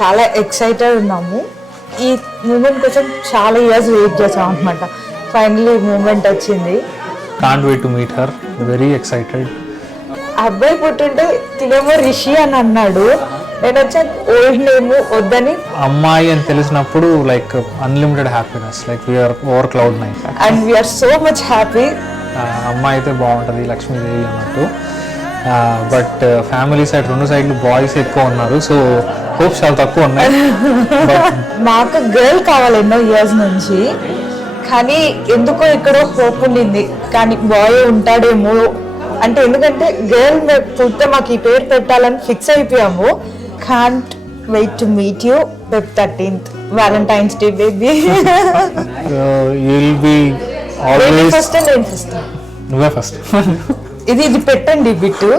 చాలా ఎక్సైటెడ్ ఉన్నాము. ఈ మూమెంట్ కోసం చాలా ఇయర్స్ వెయిట్ చేసాం అనమాట. ఫైనల్లీ మూమెంట్ వచ్చింది. Can't wait to meet her, very excited. అబ్బాయి పుట్టింటే తినేమో రిషి అని అన్నాడు, నేను వచ్చా ఓల్డ్ నేమ్ వద్దని. అమ్మాయి అని తెలిసినప్పుడు like unlimited happiness, like we're over cloud nine and we're so much happy. అమ్మాయి అయితే బాగుంటుంది, లక్ష్మీదేవి అన్నట్టు. బట్ ఫ్యామిలీ సైడ్ 2 సైడ్లు బాయ్స్ ఎక్కువ ఉన్నారు, సో హోప్స్ చాలా తక్కువ ఉన్నాయి. మాకు గర్ల్ కావాలి ఎన్నో ఇయర్స్ నుంచి, కానీ ఎందుకో ఎక్కడో హోప్ ఉండింది, కానీ బాయ్ ఉంటాడేమో అంటే. ఎందుకంటే గర్ల్ పుట్టితే మాకు ఈ పేరు పెట్టాలని ఫిక్స్ అయిపోయాము. Can't wait to meet you Feb 13th, Valentine's Day baby. you'll be always first నేను ఫస్ట్, నువ్వే ఫస్ట్. ఇది పెట్టండి బిట్టు,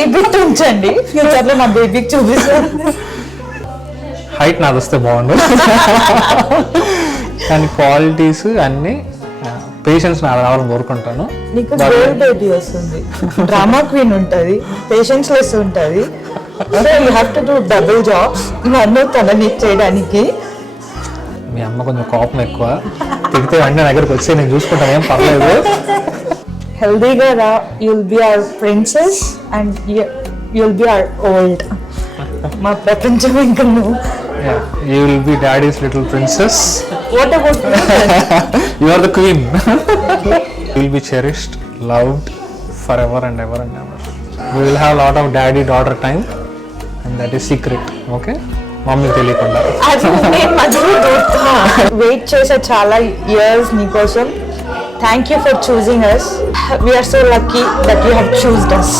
ఈ బిట్టు ఉంచండి, ఫ్యూచర్లో నా బేబీకి చూపిస్తాను. హైట్ నాది వస్తే బాగుండు, కానీ క్వాలిటీస్ అన్నీ పేషెన్స్ నాకు రావాలని కోరుకుంటాను. నీకు గర్ల్ బేబీ వస్తుంది, డ్రామా క్వీన్ ఉంటుంది, పేషెన్స్ లెస్ ఉంటుంది. So you have to do double jobs నన్ను తనని చేయడానికి. మీ అమ్మ కొంచెం కోపం ఎక్కువ, తిడితే వెంటనే దగ్గరకు వచ్చి నేను చూసుకుంటాను, ఏం పర్లేదు. హెల్దీగా రా, you'll be our princess and you'll be our old. మా ప్రపంచం ఇంకా నువ్వు. You will be daddy's little princess. What about You are the queen. You will be cherished, loved forever and ever and ever. We will have a lot of daddy-daughter time, and that is secret. Okay? మమ్మీకి తెలియకుండా. Wait చేసే చాలా years నీకోసం. Thank you for choosing us. We're so lucky that you have choosed us.